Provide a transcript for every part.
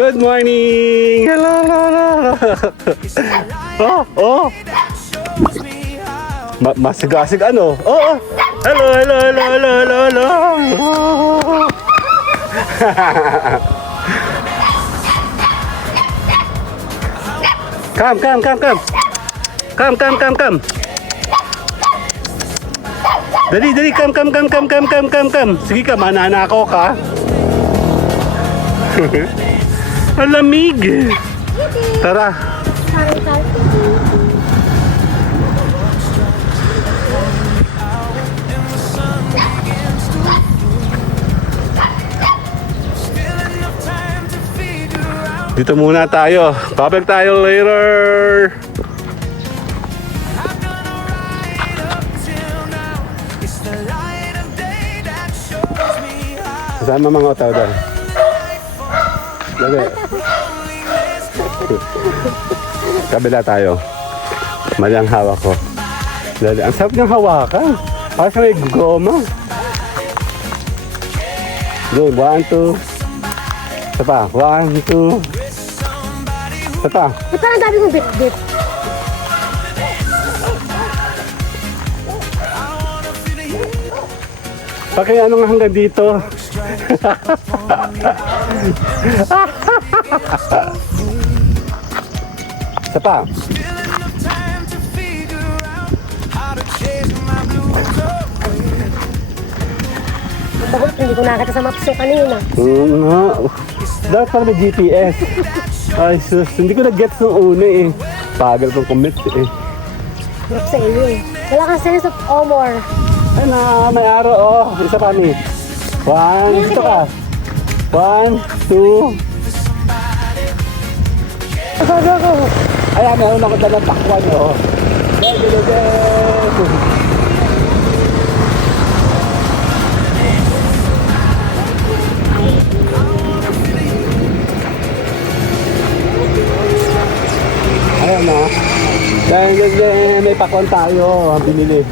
Good morning! Hello, hello, hello. Oh. Masigasig ano? Oh. Hello, hello, hello, hello, hello, hello. Come. Come. Dali, come. Sige ka, mananakaw ka. Ang lamig. Tara. Dito muna tayo. Babalik tayo later. Kasama mga tao doon. Dali. Kabila tayo. Mali ang hawak ko. Dali. Ang sarap niyang hawakan. Parang sa may goma. Doon. 1, 2. Isa pa. 1, 2. Isa pa. Ba't parang dami kong bit-bit? Pakaya ano nga hanggang dito? Isa pa. Bakit hindi ko nakita sa maps yung kanina? Dapat pala may GPS. Ay sus, hindi ko na-gets nung una eh. Pagal kong commit eh. Hirap sa iyo eh. Wala kang sense of humor. Ay na, may araw oh. Isa pa ni. 1, ito ka. 1, 2. Go. Ayan, meron ako dalang takwan oh. Go. Ayan na. Dahil may pakwan tayo. Ang binili.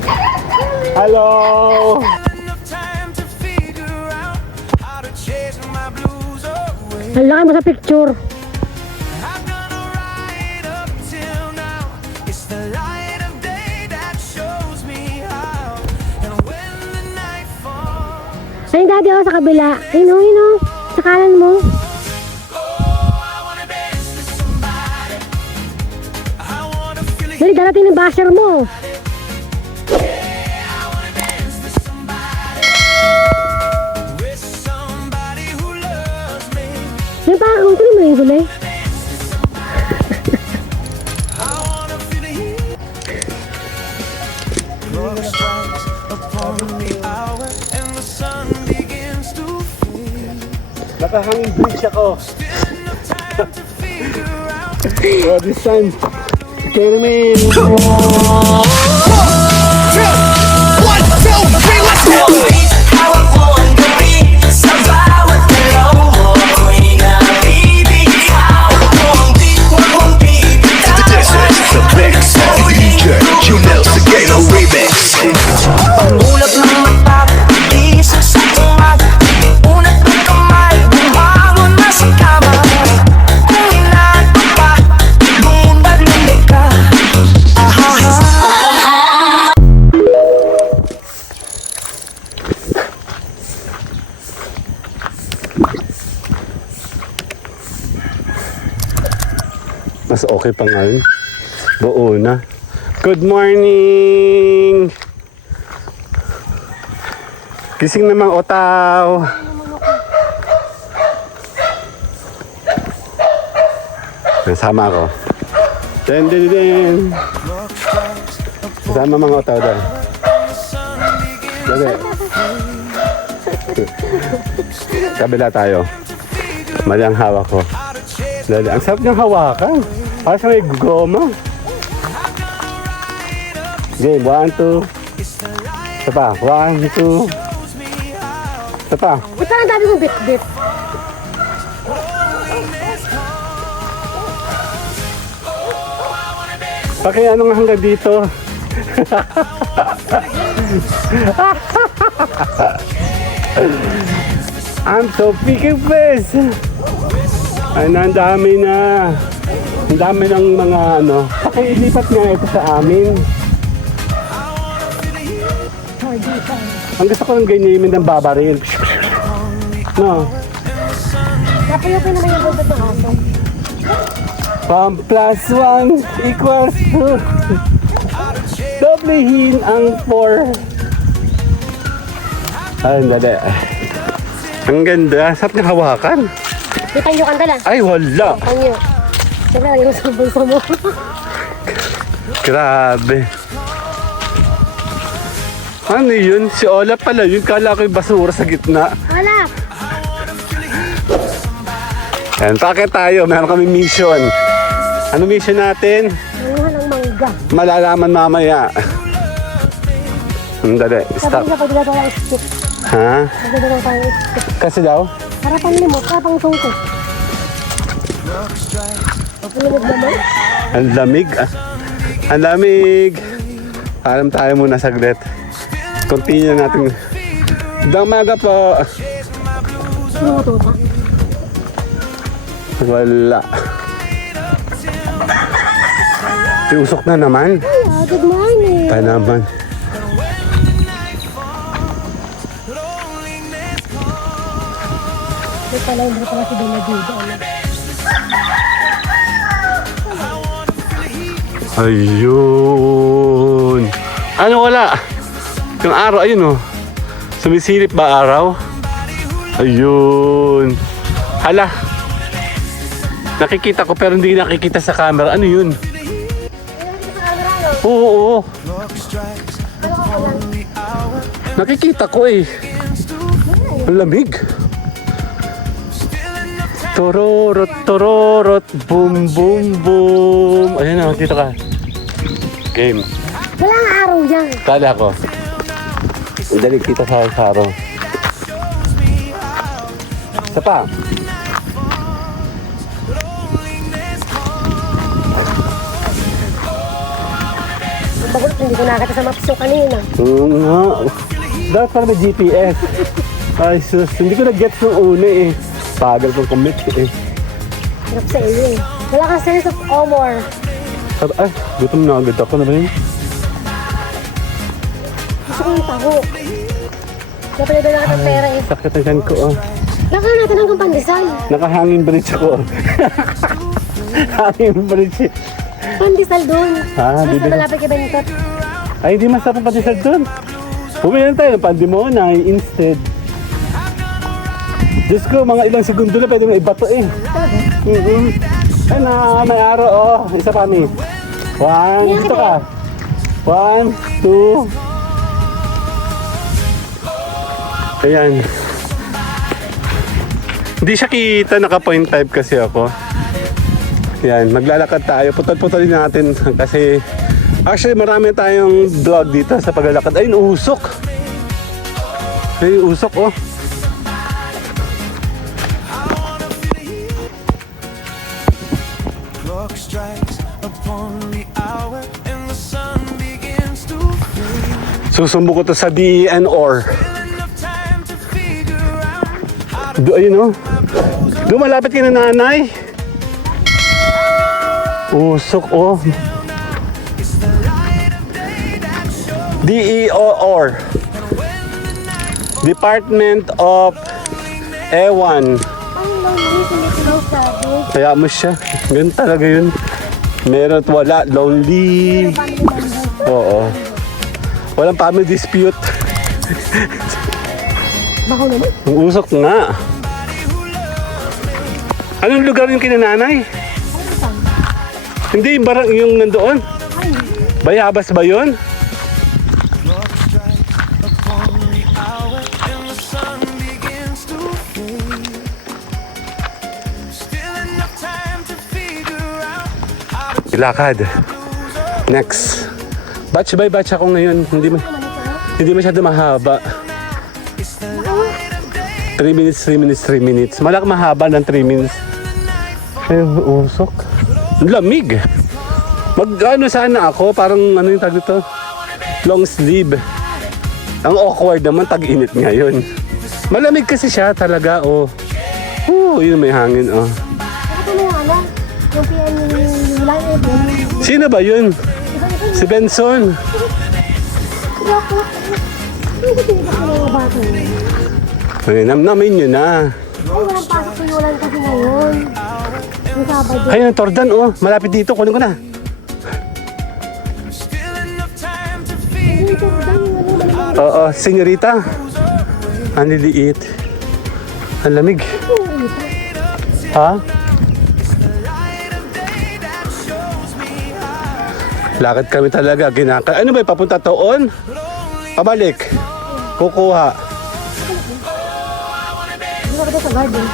Hello! Hala ka mo sa picture. Ay, daddy ako sa kabila. Ayun, sa kanan mo. Dali, darating ng basher mo. May parang ko naman yung gulay. Nakahanging bridge ako. Oh, this time. Okay naman. 1, 2, 3, let's go! Pangulap ng mata, gising sa umaga, unat ng kamay, bumangon na sa kama. Kung inaanto pa, bumundad ng deka. Mas okay pa ngayon. Buo na. Good morning! Gising namang otaw. Sama ako. Den. Sama mga otaw doon. Dali. Kabila tayo. Mali ang hawak ko. Dali. Ang sarap niyang hawakan. Parang sa may goma. Game, 1, 2. Isa pa. 1, 2. Isa pa. Ba't parang dami kong bit-bit? Paki ano nga hanggang dito. I'm so picky face. Ay, ang dami na. Ang dami ng mga ano. Pakiilipat nga ito sa amin. Ang gusto ko ng ganyamin ng babaril. No. Napayapin naman yung bubot ng aso. 1 plus 1 equals 2. Doblehin ang 4. Ay, dali. Ang ganda. Sarap niya hawakan. Kita nyo kandala. Ay, wala. Panyo. Sila yung sa bulsa mo. Grabe. Ano yun? Si Ola pala yun. Kala ko yung basura sa gitna. Wala. Ayan, pakit tayo. Meron kami mission. Ano mission natin? Nanguha ng mangga. Malalaman mamaya. Dali, Sabi stop. niya pag ginagawa ang stick. Ha? Nagdadala tayo ng stick. Kasi daw? Para pang limot, para pang sungko. Limot naman. Ang lamig. Ah. Ang lamig. Alam tayo muna saglit. Continue natin. Damaga po. Lumuto pa. Wala. Usok na naman. Hello, good morning. Pa naman. Ito pala, hindi pala si Dina Juda. Ayun. Ano wala? Yung araw, ayun oh. Sumisilip ba araw? Ayun. Hala. Nakikita ko pero hindi nakikita sa camera. Ano yun? Oo, oo. Nakikita ko eh. Ang lamig. Tororot, tororot, boom, boom, boom. Ayan na, dito ka. Game. Walang araw yan. Kala ko. Dalig kita sa araw. Isa pa. Bagot, hindi ko nakita sa maps yung kanina. Nga. Dapat pala may GPS. Ay, sus. Hindi ko na-gets nung una eh. Bagal kong commit eh. Hirap sa iyo eh. Wala kang sense of humor. Sabi, ay, gutom na agad ako na ba yun? Gusto ko yung taho. Kaya pala doon nakita ng pera eh. Sakit ang tiyan ko oh. Laka natin hanggang pandesal. Nakahanging bridge ako. Hanging bridge. Pandesal doon. Ah, Mas bibili. malapit kay Bentot. Ay, di masarap pati sa doon. Bumili tayo ng pandimonay instead. Diyos ko, mga ilang segundo na pwede mo ibato eh. Talaga? Ay na, may araw oh. Isa pa mi. 1, dito ka. 1, 2. Ayan. Hindi siya kita, naka 0.5 kasi ako. Ayan, maglalakad tayo. Putol-putolin natin kasi actually marami tayong vlog dito sa paglalakad. Ayun, usok. Ayun, usok oh. Clock strikes upon the hour and the sun begins to fade. Susumbo ko to sa DNR. Enough time to figure out Ayun oh. Doon malapit ka na nanay. Usok oh. DEOR. Department of Ewan. Ang lonely, sinisigaw sabi. Kaya mo siya. Ganun talaga yun. Meron at wala. Lonely. Family member. Oo. Walang family dispute. Bako naman. Ang usok nga. Anong lugar yung kinananay? Hindi yung barang yung nandoon. Bayabas ba yun? and the sun begins to fade. Still enough time to figure out how to Ilakad. Next. Batch by batch ako ngayon. Hindi masyado mahaba. 3 minutes, 3 minutes, 3 minutes. Malak mahaba ng 3 minutes. Ay, usok. Ang lamig. Mag-ano sana ako, parang ano yung tag dito? Long sleeve. Ang awkward naman, tag-init ngayon. Malamig kasi siya talaga, oh. Yun may hangin, oh. Nakatulungan yung PM yung line event. Sino ba yun? Si Benson. Hindi ko tinignan ko mga bato. Ay, namnamin nyo na. Ay, walang pasok sa yulan kasi ngayon. Yung Sabado. Ay, ang Tordan, oh. Malapit dito, kunin ko na. Hindi ko dami wala malamang. Oo, senyorita. Ang liliit. Ang lamig. Ha? Lakad kami talaga. Ano ba, papunta taon? Pabalik. Kukuha. Hindi ko sa garden.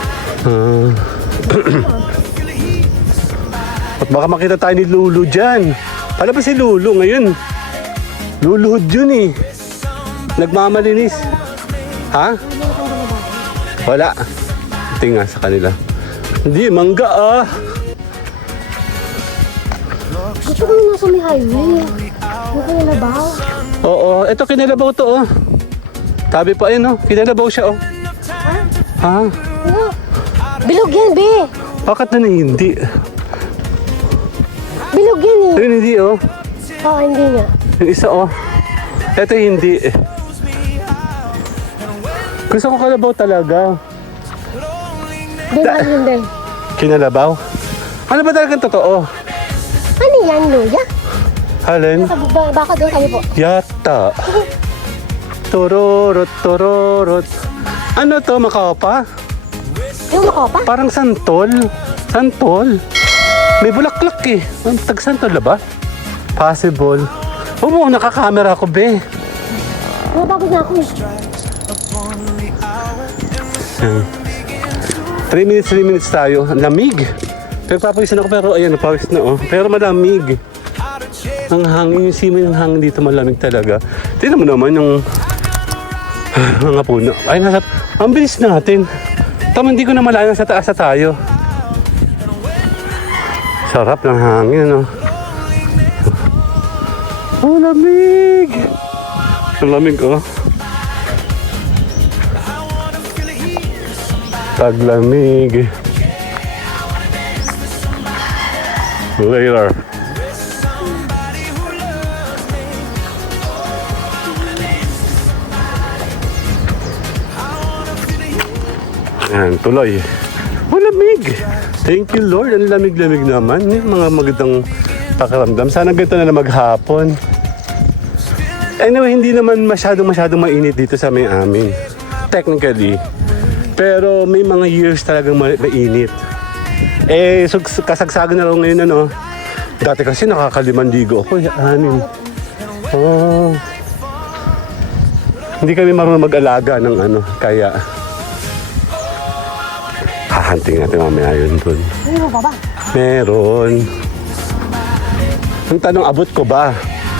At baka makita tayo ni Lulu dyan. Paano ba si Lulu ngayon? Luluhod yun eh. Nagmamalinis. Ha? Wala. Tingnan sa kanila. Hindi, mangga ah. Gusto ko yung nasa may highway. Yung kinalabaw. Oo, ito kinalabaw to oh. Tabi pa yun oh. Kinalabaw siya oh. Ha? Oo. Bilog yan, be. Bakit na hindi? Bilog yan eh. Ayun hindi oh. Oo, hindi nga. Yung isa oh. Ito hindi. Gusto ko kalabaw talaga. Din, yun din. Kinalabaw? Ano ba talagang totoo? Ano yan, Luya? Halen? Sa baka doon kayo po. Yata. Tururot, tururot. Ano to, makapa? Yung makopa? Parang santol. Santol. May bulaklak eh. Tag-santol na ba? Possible. Oo, nakakamera ko, be. Mapagod na ako eh. 3 minutes tayo. Ang lamig. Pero papawisan ako, pero ayan, napawis na oh. Pero malamig. Ang hangin, yung simoy ng hangin dito malamig talaga. Tingnan mo naman yung mga puno. Ay, ang bilis natin. Tama, hindi ko na malaya, sa taas na tayo. Sarap ng hangin, no? Oh, lamig! Ang lamig, oh. Taglamig. Later. Ayan, tuloy. Oh, lamig! Thank you, Lord. Ang lamig-lamig naman. Yung mga magandang pakiramdam. Sana ganito na maghapon. Anyway, hindi naman masyadong mainit dito sa may amin. Technically. Pero may mga years talagang mainit. Eh, so, kasagsagan na raw ngayon, ano. Dati kasi nakakalimandigo ako. Anin. Oh. Hindi kami marunong mag-alaga ng ano. Kaya, hahanting natin mamaya yun dun. Ano ba ba? Meron. Ang tanong, abot ko ba?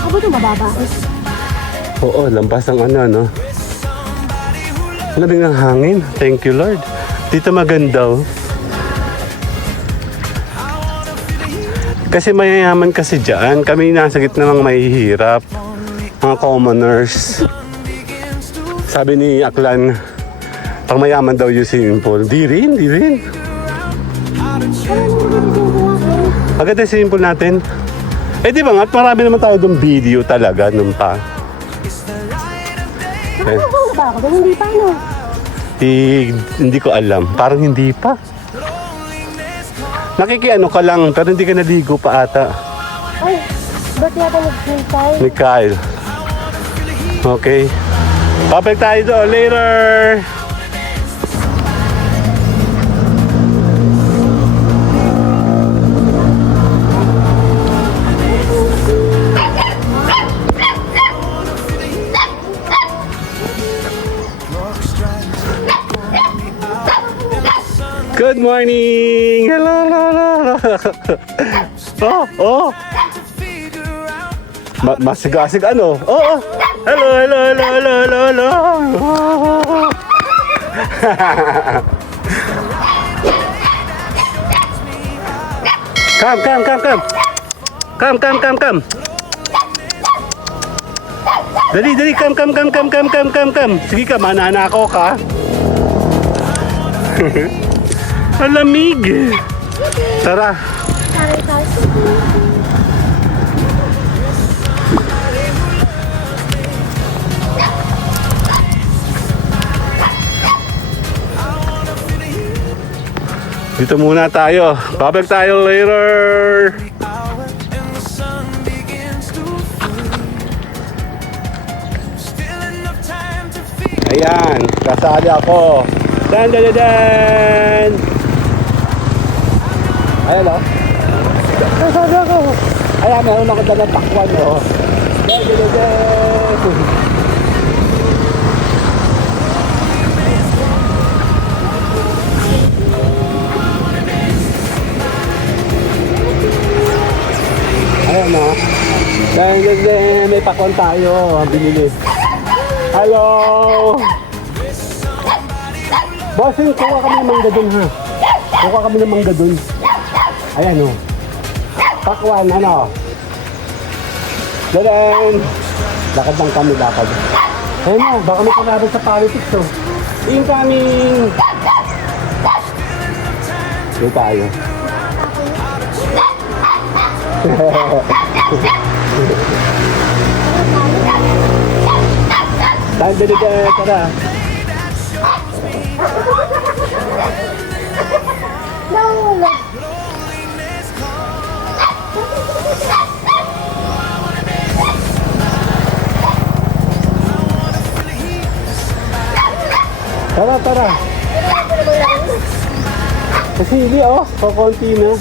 Abot yung mababa. Oo, lampas ang ano, no? Lamig ng hangin. Thank you, Lord. Dito maganda, oh. Kasi mayayaman kasi dyan. Kami nasa gitna ng mahihirap. Mga commoners. Sabi ni Aklan, pang mayaman daw yung simple. Di rin. Maganda yung simple natin. Eh di ba nga, marami naman tayo doon video talaga nung pa. Nakakabang ba ako? Hindi pa, no? Hindi ko alam. Parang hindi pa. Nakikiano ka lang, pero hindi ka naligo pa ata. Ay, ba't yata nag-hintay? Ni Kyle. Okay. Babalik tayo doon later. Good morning! Hello! Oh! Masig-asig ano? Oh! Hello! Come! Come. Dali, come. Sige ka, manana ako ka. Alamig. Tara. Dito muna tayo. Babalik tayo later. Ayan, kasali ako. Dan. Ayan o. Kasali ako. Ayan, meron ako dalang pakwan o. Dan. Ayan o. Dan. May pakwan tayo. Binili. Hello! Bossing, kuha kami ng mangga dun ha. Kuha kami ng mangga dun. Ayan o. Pakwan, ano? Dadan! Lakad lang kami, lakad. Ayan na, baka may kalaban sa politics o. Incoming! Dito tayo. Dali, tara. Tara. Kasi hindi kukunti na.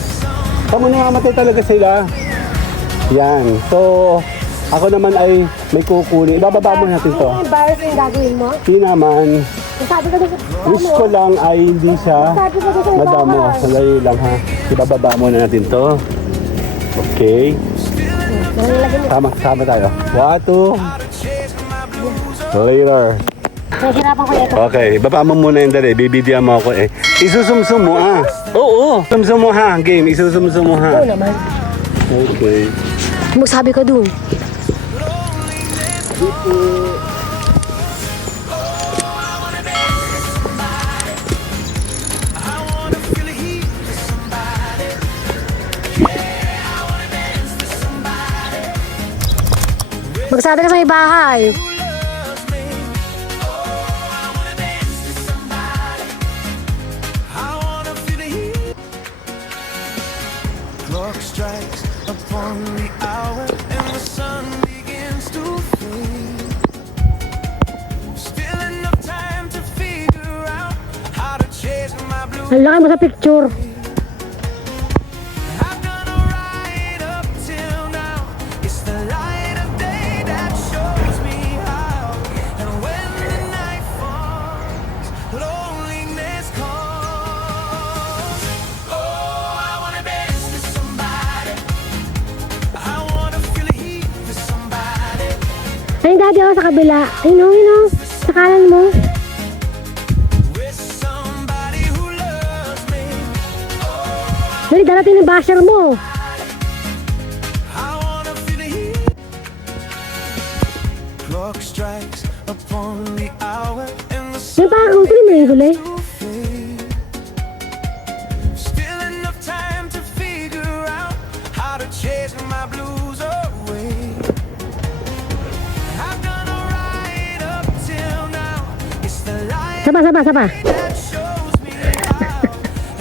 Tama na mamatay talaga sila. Yan. So, ako naman ay may kukunin. Ibababa mo natin to. Ano yung virus yung gagawin mo? Hindi naman. Sabi ko doon Wish ko lang ay hindi siya madamo. Sandali lang ha. Ibababa muna natin to. Okay. Sama tayo. 1, 2. Later. Nahihirapan ko ito. Okay, baba mo muna yung dali. Bibidyan mo ako eh. Isusumsum mo Oo. Sumsum mo ha. Game. Isusumsum mo ha. Oo naman. Okay. Sabi ko doon. Magsada ka sa may bahay. Clock strikes upon the hour and the sun begins to fade. Still enough time to figure out how to chase my blue. Ang laki mo sa picture. I've done alright up till now. It's the light of day that shows me how. And when the night falls, loneliness calls. Oh, I wanna dance with somebody. I wanna feel the heat with somebody. Ay, daddy ako sa kabila. Ayun. Sa kanan mo. With somebody who loves me. Dali, darating yung basher mo. I wanna feel the heat. Clock strikes upon the hour and the sun Yung parang utol mo yung huli. to fade. Still enough time to figure out how to chase my blues away. I've done alright up till now. It's the light Saba. that shows me how.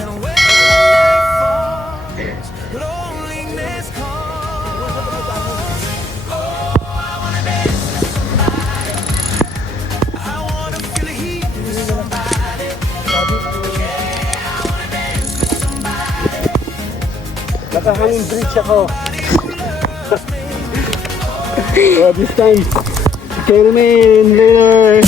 And when the night falls, loneliness calls. Oh, I wanna dance with somebody. I wanna feel the heat with somebody. Yeah, I wanna dance with somebody. Nakahanging bridge ako. This time. Carry me in later.